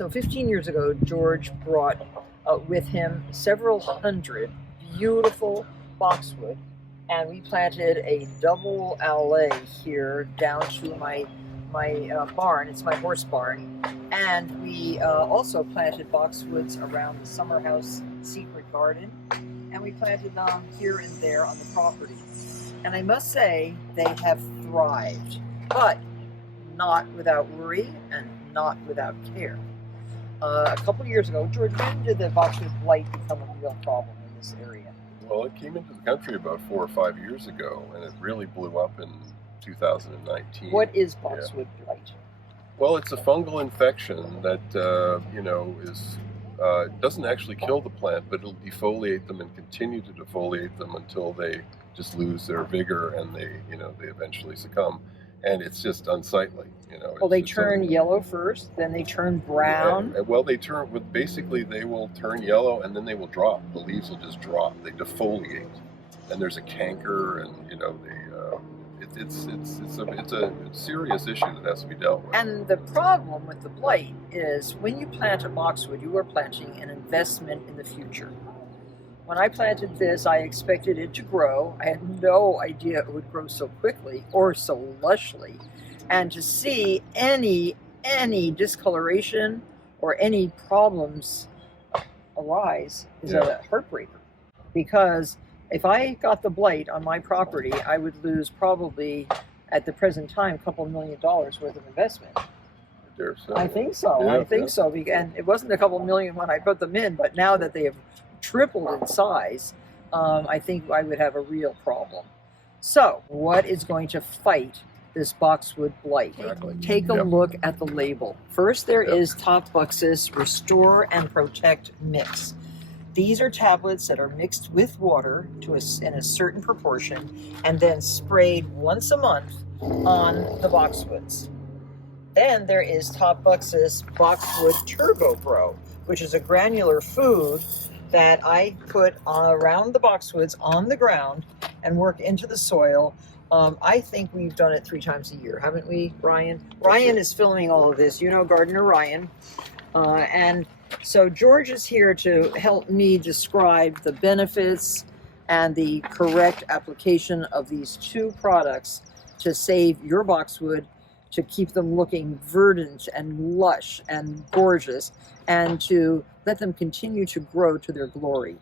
So 15 years ago, George brought with him several hundred beautiful boxwood, and we planted a double alley here down to my barn. It's my horse barn, and we also planted boxwoods around the summer house secret garden, and we planted them here and there on the property. And I must say they have thrived, but not without worry and not without care. A couple of years ago, George, when did the Boxwood Blight become a real problem in this area? Well, it came into the country about 4 or 5 years ago, and it really blew up in 2019. What is Boxwood Blight? Well, it's a fungal infection that doesn't actually kill the plant, but it'll defoliate them and continue to defoliate them until they just lose their vigor and they eventually succumb. And it's just unsightly, Well, they turn yellow first, then they turn brown. Yeah, well, they will turn yellow, and then they will drop. The leaves will just drop. They defoliate, and there's a canker, and it's a serious issue that has to be dealt with. And the problem with the blight is when you plant a boxwood, you are planting an investment in the future. When I planted this, I expected it to grow. I had no idea it would grow so quickly or so lushly. And to see any discoloration or any problems arise is a heartbreaker. Because if I got the blight on my property, I would lose probably, at the present time, a couple $1 million worth of investment. I think so. Yeah, I think so. And it wasn't a couple million when I put them in, but now that they have tripled in size, I think I would have a real problem. So what is going to fight this boxwood blight? Exactly. Take a look at the label. First, there is Top Buxus Restore and Protect Mix. These are tablets that are mixed with water in a certain proportion and then sprayed once a month on the boxwoods. Then there is Top Buxus Boxwood Turbo Grow, which is a granular food that I put around the boxwoods on the ground and work into the soil. I think we've done it 3 times a year, haven't we, Ryan? Ryan is filming all of this, Gardener Ryan. And so George is here to help me describe the benefits and the correct application of these 2 products to save your boxwood, to keep them looking verdant and lush and gorgeous, and to let them continue to grow to their glory.